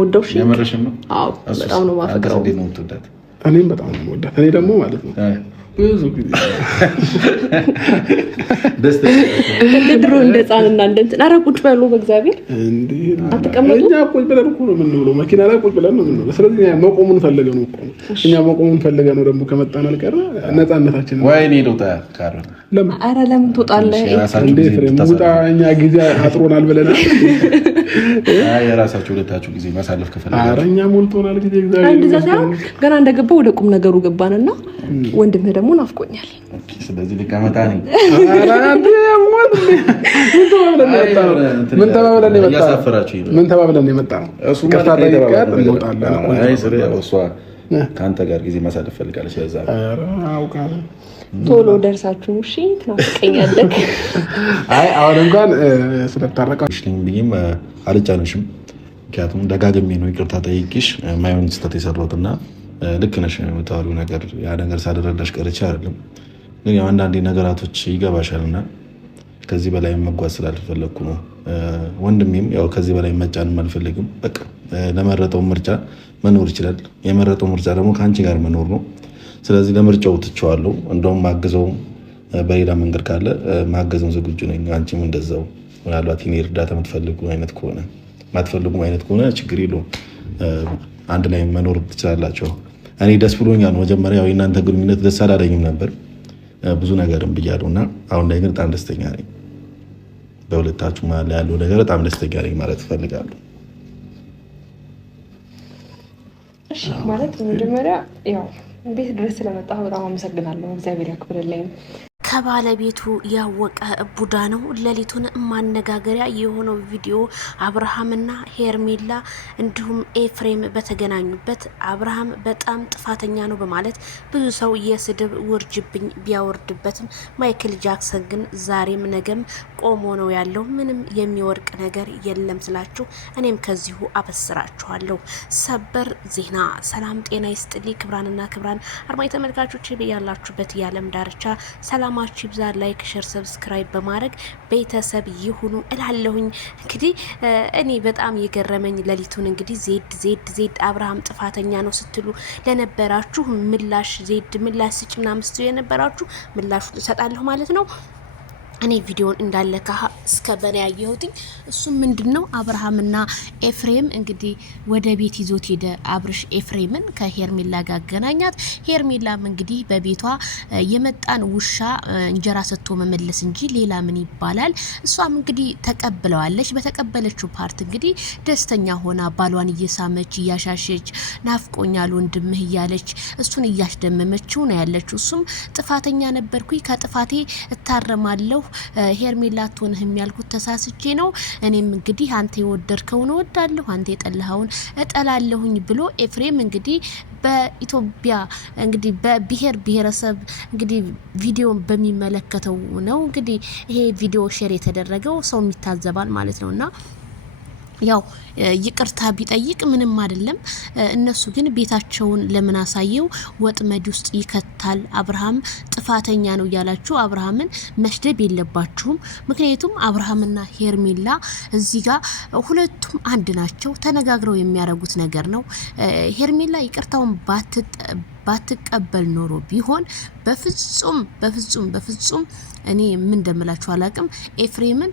ወደውሽ የመረሽም ነው አዎ በጣም ነው ማፈቅረው እኔም በጣም ነው ወዳት እኔ ደግሞ ማለት ነው ብዙ ጊዜ ድሮ እንደጻንና እንደንት አረቁጭ በሉ በእግዚአብሔር እንዴ አትቀመጡ እኛ ቁጭ ብለን እኮ ነው የምንውለው መኪና ላይ ቁጭ ብለን ነው የምንውለው ስለዚህ መቆሙን ፈልገን ነው እኛ መቆሙን ፈልገን ነው ደግሞ ከመጣን አልቀረ ነፃነታችን ወይኔ ዶታ ካረ ለምን ትወጣለህ እንዴ ፍሬሙጣ እኛ ጊዜ አጥሮናል ብለናል የራሳችሁ ሁለታችሁ ጊዜ ማሳለፍ ከፈለጋችሁ አረኛ ሞልቶናል ጊዜ እግዚአብሔር እንደዛ ሳይሆን ገና እንደገባው ወደ ቁም ነገሩ ገባንና ወንድምህ ደግሞ ናፍቆኛል ኦኬ ስለዚህ ልቀመጣ ነኝ አራንዴ ሞት ምን ተባብለን የመጣው እሱ ከፍታ ታይቀር እንወጣለን አይ ስለ እሷ ካንተ ጋር ጊዜ ማሳለፍ ፈልጋለች ለዛ አውቃለሁ ቶሎ ደርሳችሁ እሺ ትናፍቀኛለህ አይ አሁን እንኳን ስለታረቃሽ ነኝ ብዬም አልጫነሽም ምክንያቱም ደጋግሜ ነው ይቅርታ ጠይቄሽ ማይሆን ስህተት የሰራሁትና ልክ ነሽ የምታወሪው ነገር ያ ነገር ሳደረዳሽ ቀርቼ አይደለም ግን ያው አንዳንዴ ነገራቶች ይገባሻልና ከዚህ በላይ መጓዝ ስላልፈለኩ ነው ወንድሜም ያው ከዚህ በላይ መጫንም አልፈልግም በቃ ለመረጠው ምርጫ መኖር ይችላል የመረጠው ምርጫ ደግሞ ካንቺ ጋር መኖር ነው ስለዚህ ለምርጫው ትቸዋለሁ እንደውም ማገዘው በሌላ መንገድ ካለ ማገዘው ዝግጁ ነኝ አንቺም እንደዛው ምናልባት የኔ እርዳታ የምትፈልጉ አይነት ከሆነ ማትፈልጉም አይነት ከሆነ ችግር የለውም አንድ ላይ መኖር ትችላላችሁ እኔ ደስ ብሎኛል መጀመሪያ ያው እናንተ ግንኙነት ደስ አላለኝም ነበር ብዙ ነገርም ብያለሁና አሁን ላይ ግን በጣም ደስተኛ ነኝ በሁለታችሁ መሀል ያለው ነገር በጣም ደስተኛ ነኝ ማለት እፈልጋለሁ እሺ ማለት መጀመሪያ ያው ቤት ድረስ ስለመጣሁ በጣም አመሰግናለሁ እግዚአብሔር ያክብርልኝ ከባለቤቱ ያወቀ ቡዳ ነው ሌሊቱን ማነጋገሪያ የሆነው ቪዲዮ አብርሃምና ሄርሜላ እንዲሁም ኤፍሬም በተገናኙበት አብርሃም በጣም ጥፋተኛ ነው በማለት ብዙ ሰው የስድብ ውርጅብኝ ቢያወርድበትም ማይክል ጃክሰን ግን ዛሬም ነገም ቆሞ ነው ያለው ምንም የሚወርቅ ነገር የለም ስላችሁ እኔም ከዚሁ አበስራችኋለሁ ሰበር ዜና ሰላም ጤና ይስጥልኝ ክብራንና ክብራን አድማጭ ተመልካቾች በያላችሁበት የዓለም ዳርቻ ሰላም ይብዛ ላይክ ሼር ሰብስክራይብ በማድረግ ቤተሰብ ይሁኑ እላለሁኝ እንግዲህ እኔ በጣም የገረመኝ ሌሊቱን እንግዲህ ዜድ አብርሃም ጥፋተኛ ነው ስትሉ ለነበራችሁ ምላሽ ዜድ ምላሽ ስጭና መስጡ የነበራችሁ ምላሹ ተሰጣለሁ ማለት ነው እኔ ቪዲዮን እንዳለካ እስከ በኔ ያየሁትኝ እሱ ምንድነው አብርሃምና ኤፍሬም እንግዲህ ወደ ቤት ይዞት ሄደ አብርሽ ኤፍሬምን ከሄርሜላ ጋር ገናኛት ሄርሜላም እንግዲህ በቤቷ የመጣን ውሻ እንጀራ ሰጥቶ መመለስ እንጂ ሌላ ምን ይባላል እሷም እንግዲህ ተቀበለዋለች በተቀበለችው ፓርት እንግዲህ ደስተኛ ሆና ባሏን እየሳመች እያሻሸች ናፍቆኛል ወንድምህ እያለች እሱን እያስደመመችው ነው ያለችው እሱም ጥፋተኛ ነበርኩኝ ከጥፋቴ እታረማለሁ ሄርሜላ አትሆንህም ያልኩት ተሳስቼ ነው እኔም እንግዲህ አንተ የወደድከውን እወዳለሁ አንተ የጠላኸውን እጠላለሁኝ ብሎ ኤፍሬም እንግዲህ በኢትዮጵያ እንግዲህ በብሔር ብሔረሰብ እንግዲህ ቪዲዮን በሚመለከተው ነው እንግዲህ ይሄ ቪዲዮ ሼር የተደረገው ሰው የሚታዘባል ማለት ነውና ያው ይቅርታ ቢጠይቅ ምንም አይደለም እነሱ ግን ቤታቸውን ለምን አሳየው ወጥመድ ውስጥ ይከታል አብርሃም ጥፋተኛ ነው ያላችሁ አብርሃምን መስደብ የለባችሁም ምክንያቱም አብርሃምና ሄርሜላ እዚህ ጋር ሁለቱም አንድ ናቸው ተነጋግረው የሚያደርጉት ነገር ነው ሄርሜላ ይቅርታውን ባትቀበል ኖሮ ቢሆን በፍጹም እኔ ምን እንደምላችሁ አላቅም ኤፍሬምን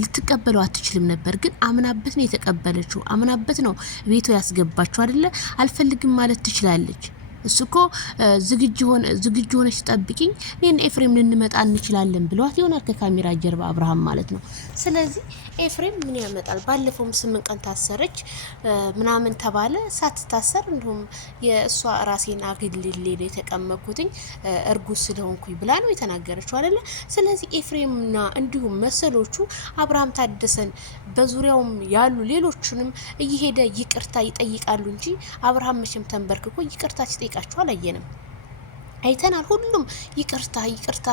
ልትቀበለው አትችልም ነበር ግን አምናበት ነው የተቀበለችው አምናበት ነው ቤቱ ያስገባችሁ አይደለ አልፈልግም ማለት ትችላለች እሱኮ ዝግጁ ሆነሽ ጠብቂኝ እኔን ኤፍሬም ልንመጣ እንችላለን ብሏት ይሆናል ከካሜራ ጀርባ አብርሃም ማለት ነው ስለዚህ ኤፍሬም ምን ያመጣል ባለፈውም 8 ቀን ታሰረች ምናምን ተባለ ሳትታሰር እንደውም የእሷ ራሴን አግልልሌ የተቀመጥኩትኝ እርጉዝ ስለሆንኩኝ ብላ ነው የተናገረችው አይደለ ስለዚህ ኤፍሬምና እንዲሁም መሰሎቹ አብርሃም ታደሰን በዙሪያውም ያሉ ሌሎችንም እየሄደ ይቅርታ ይጠይቃሉ እንጂ አብርሃም መቼም ተንበርክኮ ይቅርታ ሲጠይቃቸው አላየንም አይተናል ሁሉም ይቅርታ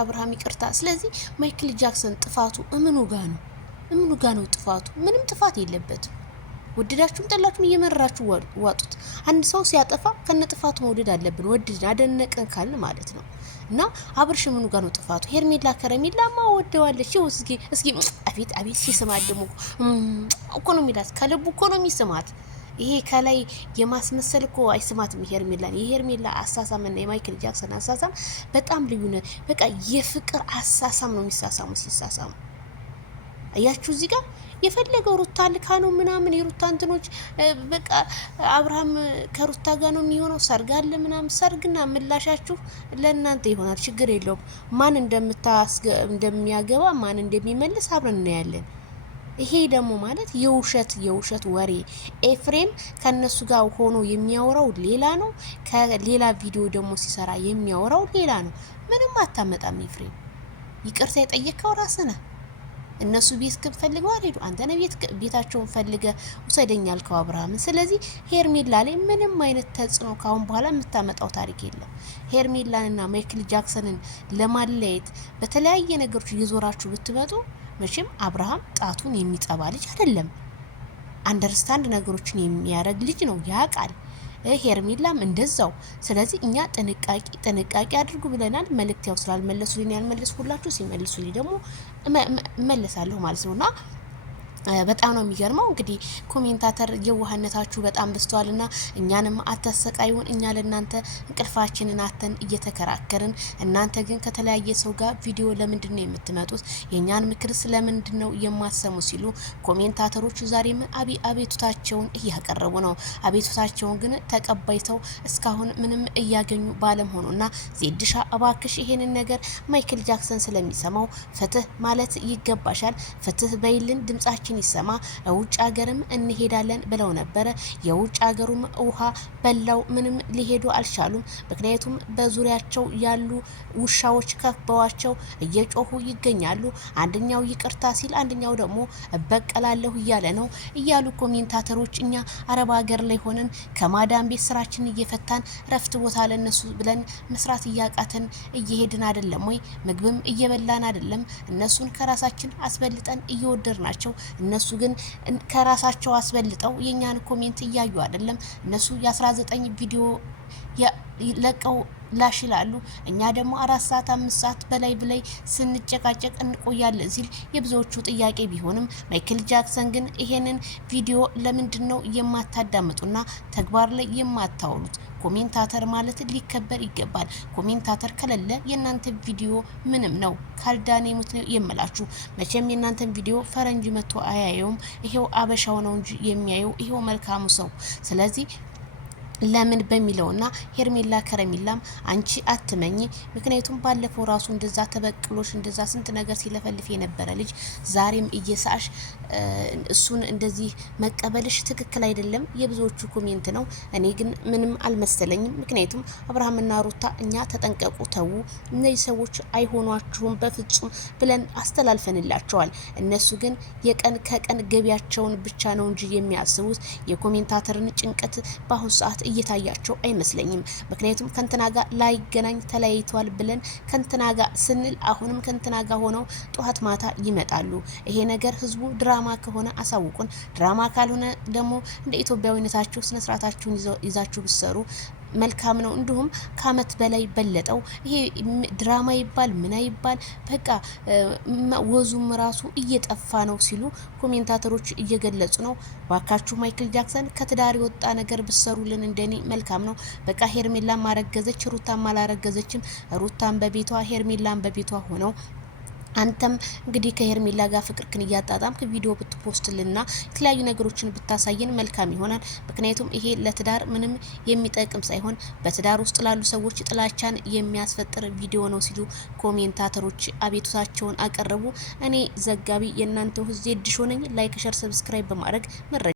አብርሃም ይቅርታ ስለዚህ ማይክል ጃክሰን ጥፋቱ እምኑ ጋር ነው ጥፋቱ ምንም ጥፋት የለበትም ወደዳችሁም ጠላችሁም እየመረራችሁ ዋጡት አንድ ሰው ሲያጠፋ ከነ ጥፋቱ መውደድ አለብን ወድድን አደነቀን ካልን ማለት ነው እና አብርሽ ምኑ ጋር ነው ጥፋቱ ሄርሜላ ከረሜላማ ወደዋለች እስኪ አቤት ሲስማት ደግሞ ኢኮኖሚ ዳስ ከልቡ ኢኮኖሚ ስማት ይሄ ከላይ የማስመሰል እኮ አይስማትም ሄርሜላን። የሄርሜላ አሳሳምና የማይክል ጃክሰን አሳሳም በጣም ልዩነት፣ በቃ የፍቅር አሳሳም ነው የሚሳሳሙ ሲሳሳሙ። አያችሁ እዚህ ጋር የፈለገው ሩታ ልካ ነው ምናምን የሩታ እንትኖች በቃ አብርሃም ከሩታ ጋር ነው የሚሆነው፣ ሰርግ አለ ምናምን። ሰርግና ምላሻችሁ ለእናንተ ይሆናል፣ ችግር የለውም። ማን እንደሚያገባ ማን እንደሚመልስ አብረን እናያለን። ይሄ ደግሞ ማለት የውሸት ወሬ። ኤፍሬም ከነሱ ጋር ሆኖ የሚያወራው ሌላ ነው፣ ከሌላ ቪዲዮ ደግሞ ሲሰራ የሚያወራው ሌላ ነው። ምንም አታመጣም ኤፍሬም። ይቅርታ የጠየቀው ራስህ ነህ። እነሱ ቤት ግን ፈልገው አልሄዱ። አንተ ነህ ቤታቸውን ፈልገ ውሰደኝ ያልከው አብርሃምን። ስለዚህ ሄርሜላ ላይ ምንም አይነት ተጽዕኖ ካሁን በኋላ የምታመጣው ታሪክ የለም። ሄርሜላንና ማይክል ጃክሰንን ለማለየት በተለያየ ነገሮች እየዞራችሁ ብትመጡ መቼም አብርሃም ጣቱን የሚጠባ ልጅ አይደለም። አንደርስታንድ ነገሮችን የሚያደርግ ልጅ ነው፣ ያውቃል። ሄርሜላም እንደዛው። ስለዚህ እኛ ጥንቃቄ አድርጉ ብለናል። መልእክት ያው ስላልመለሱልኝ ያልመለስኩላችሁ፣ ሲመልሱልኝ ደግሞ እመለሳለሁ ማለት ነውና በጣም ነው የሚገርመው። እንግዲህ ኮሜንታተር የዋህነታችሁ በጣም በዝቷልና እኛንም አታሰቃዩን። እኛ ለእናንተ እንቅልፋችንን አተን እየተከራከርን፣ እናንተ ግን ከተለያየ ሰው ጋር ቪዲዮ ለምንድን ነው የምትመጡት? የእኛን ምክርስ ለምንድን ነው የማሰሙ? ሲሉ ኮሜንታተሮቹ ዛሬም አቤቱታቸውን እያቀረቡ ነው። አቤቱታቸውን ግን ተቀባይተው እስካሁን ምንም እያገኙ ባለመሆኑና ዜድሻ እባክሽ ይሄንን ነገር ማይክል ጃክሰን ስለሚሰማው ፍትህ ማለት ይገባሻል፣ ፍትህ በይልን፣ ድምጻችን ይሰማ፣ ውጭ ሀገርም እንሄዳለን ብለው ነበረ። የውጭ ሀገሩም ውሃ በላው፣ ምንም ሊሄዱ አልቻሉም። ምክንያቱም በዙሪያቸው ያሉ ውሻዎች ከበዋቸው እየጮሁ ይገኛሉ። አንደኛው ይቅርታ ሲል፣ አንደኛው ደግሞ እበቀላለሁ እያለ ነው እያሉ ኮሜንታተሮች እኛ አረብ ሀገር ላይ ሆነን ከማዳም ቤት ስራችን እየፈታን ረፍት ቦታ ለነሱ ብለን መስራት እያቃተን እየሄድን አይደለም ወይ? ምግብም እየበላን አይደለም? እነሱን ከራሳችን አስበልጠን እየወደድ ናቸው። እነሱ ግን ከራሳቸው አስበልጠው የኛን ኮሜንት እያዩ አይደለም። እነሱ የ19 ቪዲዮ ለቀው ላሽ ይላሉ። እኛ ደግሞ 4 ሰዓት 5 ሰዓት በላይ ስንጨቃጨቅ እንቆያለን ሲል የብዙዎቹ ጥያቄ ቢሆንም ማይክል ጃክሰን ግን ይሄንን ቪዲዮ ለምንድን ነው የማታዳምጡና ተግባር ላይ የማታውሉት? ኮሜንታተር ማለት ሊከበር ይገባል። ኮሜንታተር ከሌለ የእናንተ ቪዲዮ ምንም ነው። ካልዳኔ ሙት ነው የምላችሁ። መቼም የእናንተን ቪዲዮ ፈረንጅ መጥቶ አያየውም። ይሄው አበሻው ነው እንጂ የሚያየው ይሄው መልካሙ ሰው። ስለዚህ ለምን በሚለውና ሄርሜላ ከረሜላም አንቺ አትመኝ። ምክንያቱም ባለፈው ራሱ እንደዛ ተበቅሎሽ እንደዛ ስንት ነገር ሲለፈልፍ የነበረ ልጅ ዛሬም እየሳሽ እሱን እንደዚህ መቀበልሽ ትክክል አይደለም። የብዙዎቹ ኮሜንት ነው። እኔ ግን ምንም አልመሰለኝም። ምክንያቱም አብርሃምና ሩታ እኛ ተጠንቀቁ፣ ተዉ፣ እነዚህ ሰዎች አይሆኗችሁም በፍጹም ብለን አስተላልፈንላቸዋል። እነሱ ግን የቀን ከቀን ገቢያቸውን ብቻ ነው እንጂ የሚያስቡት የኮሜንታተርን ጭንቀት በአሁኑ ሰዓት እየታያቸው አይመስለኝም። ምክንያቱም ከንትና ጋር ላይገናኝ ተለያይተዋል ብለን ከንትና ጋር ስንል አሁንም ከንትና ጋር ሆነው ጠዋት ማታ ይመጣሉ። ይሄ ነገር ህዝቡ ድራማ ከሆነ አሳውቁን፣ ድራማ ካልሆነ ደግሞ እንደ ኢትዮጵያዊነታችሁ ስነ ስርዓታችሁን ይዛችሁ ብትሰሩ መልካም ነው። እንዲሁም ከአመት በላይ በለጠው። ይሄ ድራማ ይባል ምን ይባል በቃ ወዙም ራሱ እየጠፋ ነው ሲሉ ኮሜንታተሮች እየገለጹ ነው። ባካችሁ ማይክል ጃክሰን ከትዳር የወጣ ነገር ብሰሩልን እንደኔ መልካም ነው። በቃ ሄርሜላም አረገዘች፣ ሩታም አላረገዘችም። ሩታም በቤቷ ሄርሜላም በቤቷ ሆነው አንተም እንግዲህ ከሄርሜላ ጋር ፍቅርክን እያጣጣምክ ቪዲዮ ብትፖስትልና የተለያዩ ነገሮችን ብታሳየን መልካም ይሆናል። ምክንያቱም ይሄ ለትዳር ምንም የሚጠቅም ሳይሆን በትዳር ውስጥ ላሉ ሰዎች ጥላቻን የሚያስፈጥር ቪዲዮ ነው ሲሉ ኮሜንታተሮች አቤቱታቸውን አቀረቡ። እኔ ዘጋቢ የእናንተው ዜድ ሾ ነኝ። ላይክ፣ ሸር፣ ሰብስክራይብ በማድረግ